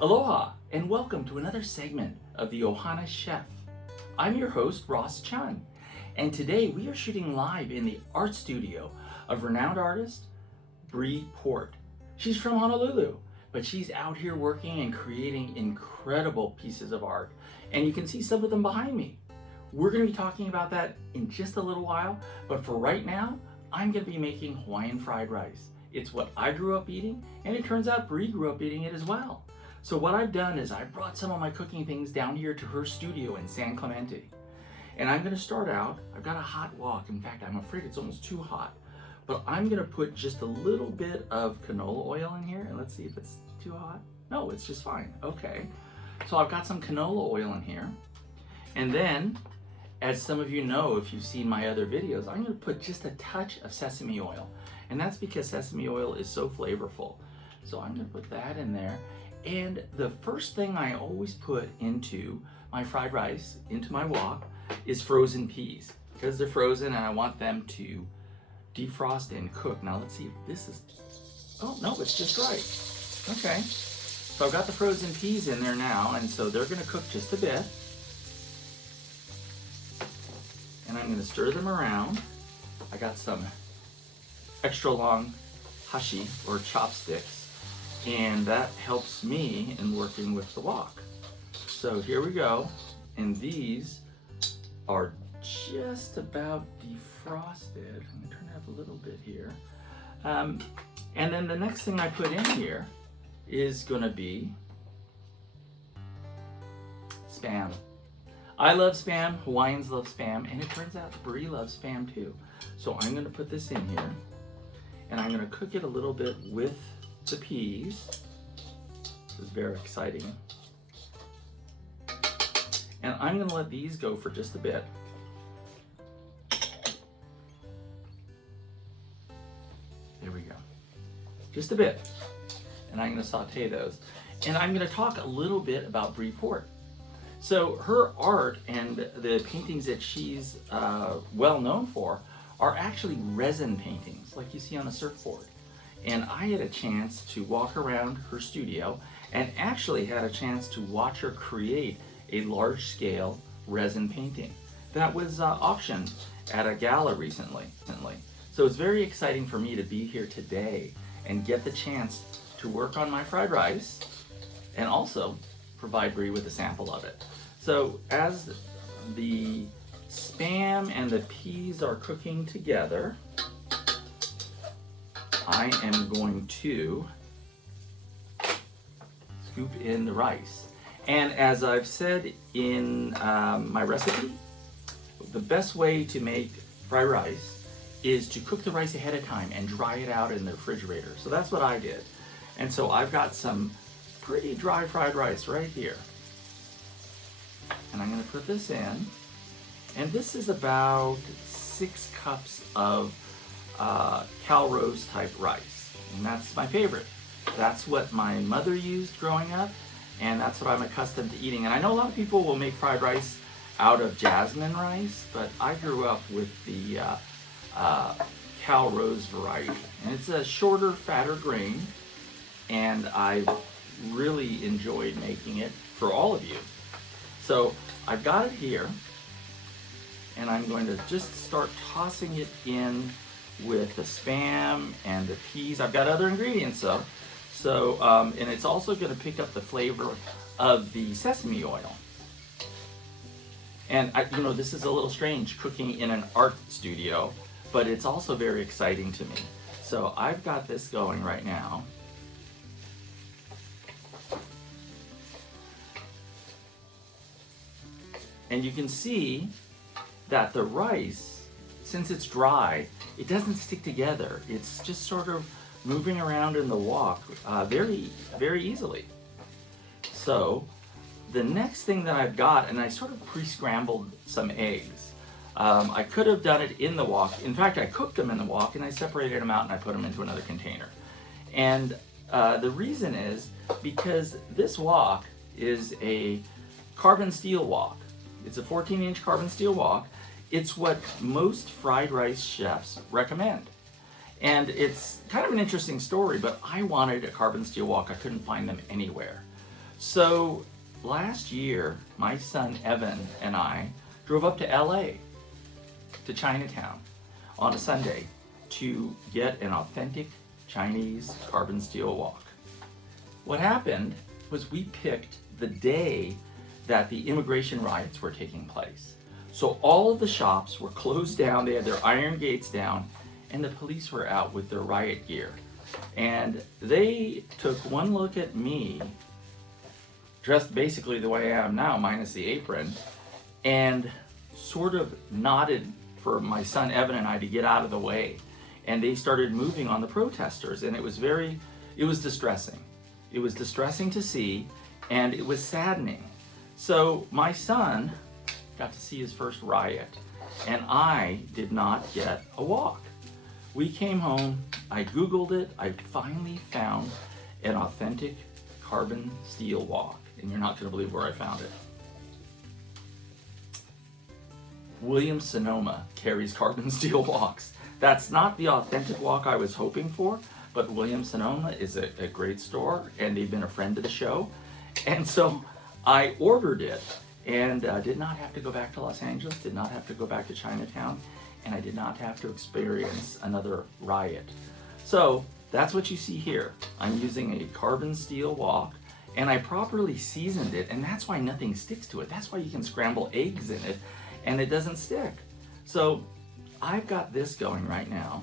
Aloha and welcome to another segment of the Ohana Chef. I'm your host, Ross Chun, and today we are shooting live in the art studio of renowned artist Bree Port. She's from Honolulu, but she's out here working and creating incredible pieces of art, and you can see some of them behind me. We're going to be talking about that in just a little while, but for right now, I'm going to be making Hawaiian fried rice. It's what I grew up eating, and it turns out Bree grew up eating it as well. So what I've done is I brought some of my cooking things down here to her studio in San Clemente. And I'm gonna start out, I've got a hot wok. In fact, I'm afraid it's almost too hot. But I'm gonna put just a little bit of canola oil in here, and let's see if it's too hot. No, it's just fine, okay. So I've got some canola oil in here. And then, as some of you know, if you've seen my other videos, I'm gonna put just a touch of sesame oil. And that's because sesame oil is so flavorful. So I'm gonna put that in there. And the first thing I always put into my fried rice, into my wok, is frozen peas. Because they're frozen and I want them to defrost and cook. Now let's see if this is, oh no, it's just right. Okay, so I've got the frozen peas in there now, and so they're gonna cook just a bit. And I'm gonna stir them around. I got some extra long hashi, or chopsticks, and that helps me in working with the wok. So here we go, and these are just about defrosted. I'm gonna turn it up a little bit here. And then the next thing I put in here is gonna be Spam. I love Spam, Hawaiians love Spam, and it turns out Bree loves Spam too. So I'm gonna put this in here, and I'm gonna cook it a little bit with the peas. This is very exciting. And I'm gonna let these go for just a bit. There we go. Just a bit. And I'm gonna saute those. And I'm gonna talk a little bit about Bree Port. So her art and the paintings that she's well known for are actually resin paintings, like you see on a surfboard. And I had a chance to walk around her studio and actually had a chance to watch her create a large-scale resin painting that was auctioned at a gala recently. So it's very exciting for me to be here today and get the chance to work on my fried rice and also provide Bree with a sample of it. So as the Spam and the peas are cooking together, I am going to scoop in the rice. And as I've said in my recipe, the best way to make fried rice is to cook the rice ahead of time and dry it out in the refrigerator. So that's what I did. And so I've got some pretty dry fried rice right here. And I'm gonna put this in. And this is about 6 cups of Calrose type rice, and that's my favorite. That's what my mother used growing up, and that's what I'm accustomed to eating. And I know a lot of people will make fried rice out of jasmine rice, but I grew up with the Calrose variety, and it's a shorter, fatter grain, and I really enjoyed making it for all of you. So I've got it here, and I'm going to just start tossing it in with the Spam and the peas. I've got other ingredients though. So, and it's also gonna pick up the flavor of the sesame oil. And you know, this is a little strange cooking in an art studio, but it's also very exciting to me. So I've got this going right now. And you can see that the rice, since it's dry, it doesn't stick together. It's just sort of moving around in the wok very, very easily. So the next thing that I've got, and I sort of pre-scrambled some eggs. I could have done it in the wok. In fact, I cooked them in the wok and I separated them out and I put them into another container. And the reason is because this wok is a carbon steel wok. It's a 14-inch carbon steel wok. It's what most fried rice chefs recommend. And it's kind of an interesting story, but I wanted a carbon steel wok. I couldn't find them anywhere. So last year, my son Evan and I drove up to LA, to Chinatown, on a Sunday to get an authentic Chinese carbon steel wok. What happened was we picked the day that the immigration riots were taking place. So all of the shops were closed down, they had their iron gates down, and the police were out with their riot gear. And they took one look at me, dressed basically the way I am now, minus the apron, and sort of nodded for my son Evan and I to get out of the way. And they started moving on the protesters, and it was distressing. It was distressing to see, and it was saddening. So my son got to see his first riot, and I did not get a wok. We came home, I Googled it, I finally found an authentic carbon steel wok, and you're not gonna believe where I found it. Williams-Sonoma carries carbon steel woks. That's not the authentic wok I was hoping for, but Williams-Sonoma is a great store, and they've been a friend of the show. And so I ordered it, and did not have to go back to Los Angeles, did not have to go back to Chinatown, and I did not have to experience another riot. So that's what you see here. I'm using a carbon steel wok, and I properly seasoned it, and that's why nothing sticks to it. That's why you can scramble eggs in it, and it doesn't stick. So I've got this going right now,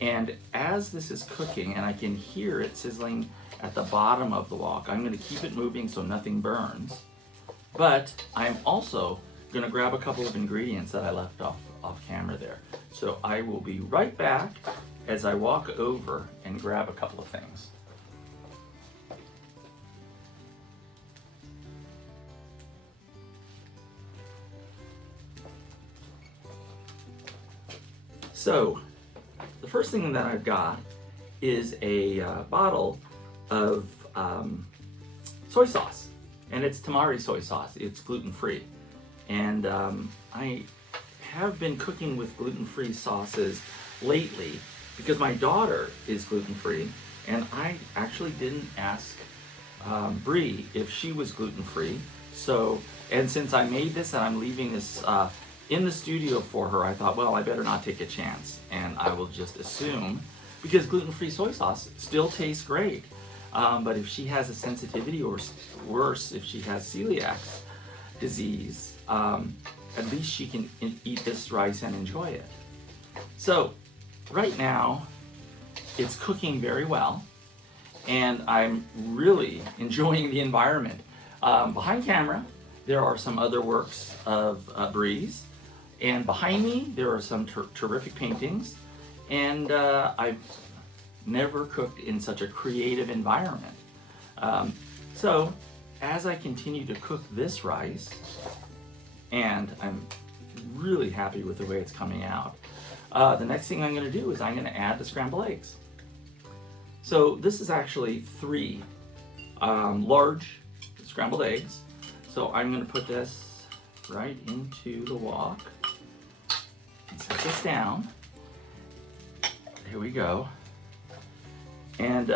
and as this is cooking, and I can hear it sizzling at the bottom of the wok, I'm gonna keep it moving so nothing burns, but I'm also gonna grab a couple of ingredients that I left off camera there. So I will be right back as I walk over and grab a couple of things. So the first thing that I've got is a bottle of soy sauce, and it's Tamari soy sauce. It's gluten-free, and I have been cooking with gluten-free sauces lately because my daughter is gluten-free, and I actually didn't ask Bree if she was gluten-free. So, and since I made this and I'm leaving this in the studio for her, I thought, well, I better not take a chance, and I will just assume, because gluten-free soy sauce still tastes great, but if she has a sensitivity, or worse, if she has celiac disease, at least she can eat this rice and enjoy it. So right now it's cooking very well, and I'm really enjoying the environment. Behind camera there are some other works of Bree's, and behind me there are some terrific paintings, and I've never cooked in such a creative environment. So as I continue to cook this rice, and I'm really happy with the way it's coming out, the next thing I'm going to do is I'm going to add the scrambled eggs. So this is actually 3 large scrambled eggs. So I'm going to put this right into the wok and set this down. Here we go. And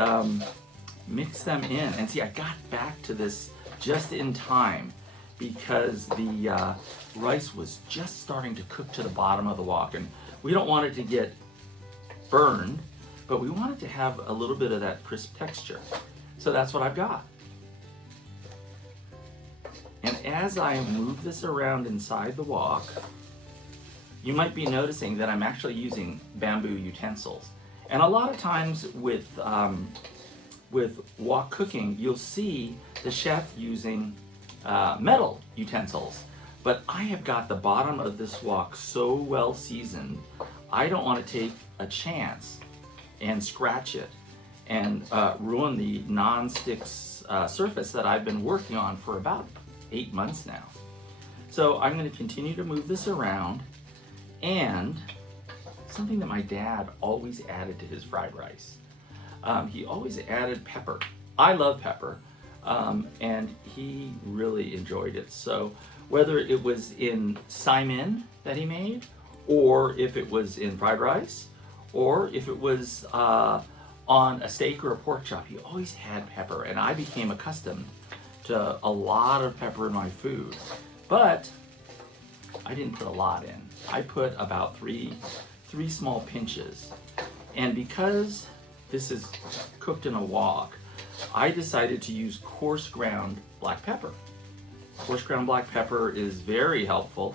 mix them in. And see, I got back to this just in time, because the rice was just starting to cook to the bottom of the wok, and we don't want it to get burned, but we want it to have a little bit of that crisp texture. So that's what I've got. And as I move this around inside the wok, you might be noticing that I'm actually using bamboo utensils. And a lot of times with wok cooking, you'll see the chef using metal utensils, but I have got the bottom of this wok so well seasoned, I don't want to take a chance and scratch it and ruin the non-stick surface that I've been working on for about 8 months now. So I'm going to continue to move this around, and something that my dad always added to his fried rice. He always added pepper. I love pepper. And he really enjoyed it. So whether it was in Simon that he made, or if it was in fried rice, or if it was on a steak or a pork chop, he always had pepper, and I became accustomed a lot of pepper in my food, but I didn't put a lot in. I put about three small pinches. And because this is cooked in a wok, I decided to use coarse ground black pepper. Coarse ground black pepper is very helpful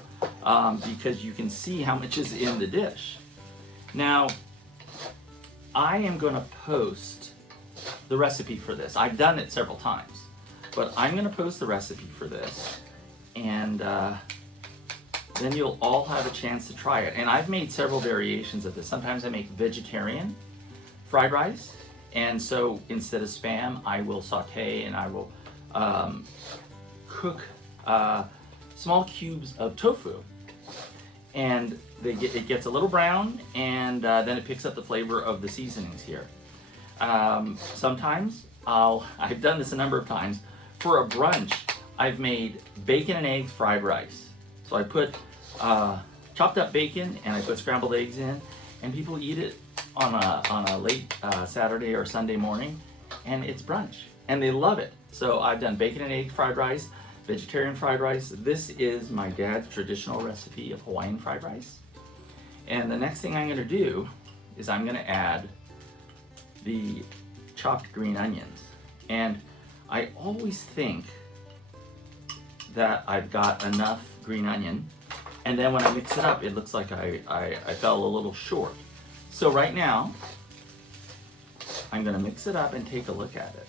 because you can see how much is in the dish. Now, I am going to post the recipe for this. I've done it several times, but I'm going to post the recipe for this, and then you'll all have a chance to try it. And I've made several variations of this. Sometimes I make vegetarian fried rice, and so instead of Spam, I will saute and I will cook small cubes of tofu. And it gets a little brown, and then it picks up the flavor of the seasonings here. Sometimes I've done this a number of times. For a brunch, I've made bacon and eggs fried rice. So I put chopped up bacon and I put scrambled eggs in, and people eat it on a late Saturday or Sunday morning, and it's brunch, and they love it. So I've done bacon and egg fried rice, vegetarian fried rice. This is my dad's traditional recipe of Hawaiian fried rice. And the next thing I'm going to do is I'm going to add the chopped green onions. And I always think that I've got enough green onion, and then when I mix it up, it looks like I fell a little short. So right now, I'm going to mix it up and take a look at it.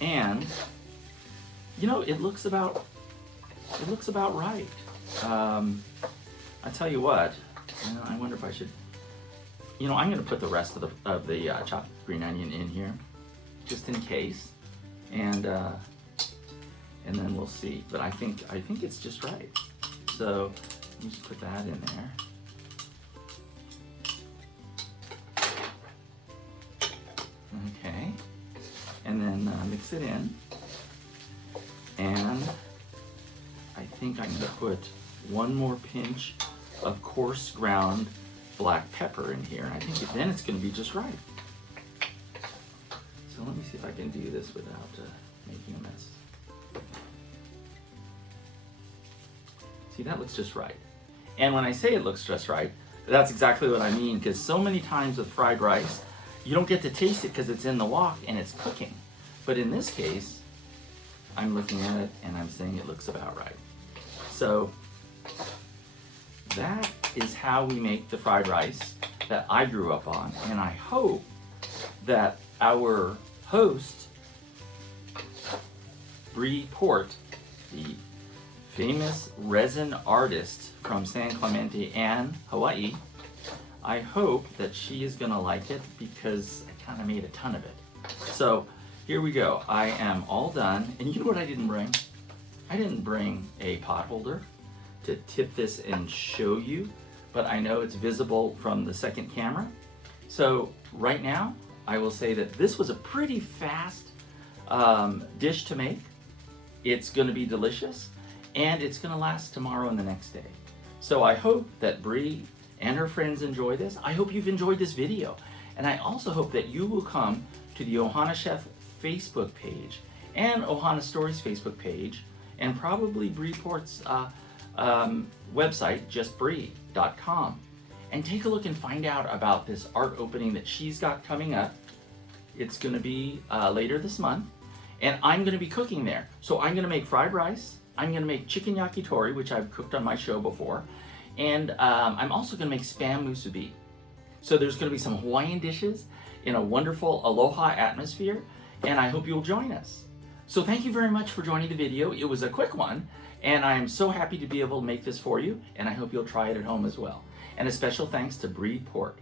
And you know, it looks about right. I tell you what, I wonder if I should. I'm going to put the rest of the chopped green onion in here, just in case, and then we'll see. But I think it's just right. So let me just put that in there. Okay, and then mix it in. And I think I'm going to put one more pinch of coarse ground black pepper in here. And I think then it's going to be just right. So let me see if I can do this without making a mess. See, that looks just right. And when I say it looks just right, that's exactly what I mean, because so many times with fried rice, you don't get to taste it because it's in the wok and it's cooking. But in this case, I'm looking at it and I'm saying it looks about right. So that is how we make the fried rice that I grew up on. And I hope that our host, Bree Port, the famous resin artist from San Clemente and Hawaii, I hope that she is gonna like it because I kind of made a ton of it. So here we go. I am all done. And you know what I didn't bring? I didn't bring a pot holder to tip this and show you, but I know it's visible from the second camera. So right now, I will say that this was a pretty fast dish to make. It's gonna be delicious, and it's gonna last tomorrow and the next day. So I hope that Bree and her friends enjoy this. I hope you've enjoyed this video. And I also hope that you will come to the Ohana Chef Facebook page and Ohana Stories Facebook page, and probably Bree Port's website, justbree.com, and take a look and find out about this art opening that she's got coming up. It's going to be later this month, and I'm going to be cooking there. So I'm going to make fried rice, I'm going to make chicken yakitori, which I've cooked on my show before, and I'm also going to make Spam musubi. So there's going to be some Hawaiian dishes in a wonderful aloha atmosphere, and I hope you'll join us. So thank you very much for joining the video. It was a quick one, and I am so happy to be able to make this for you, and I hope you'll try it at home as well. And a special thanks to Bree Port.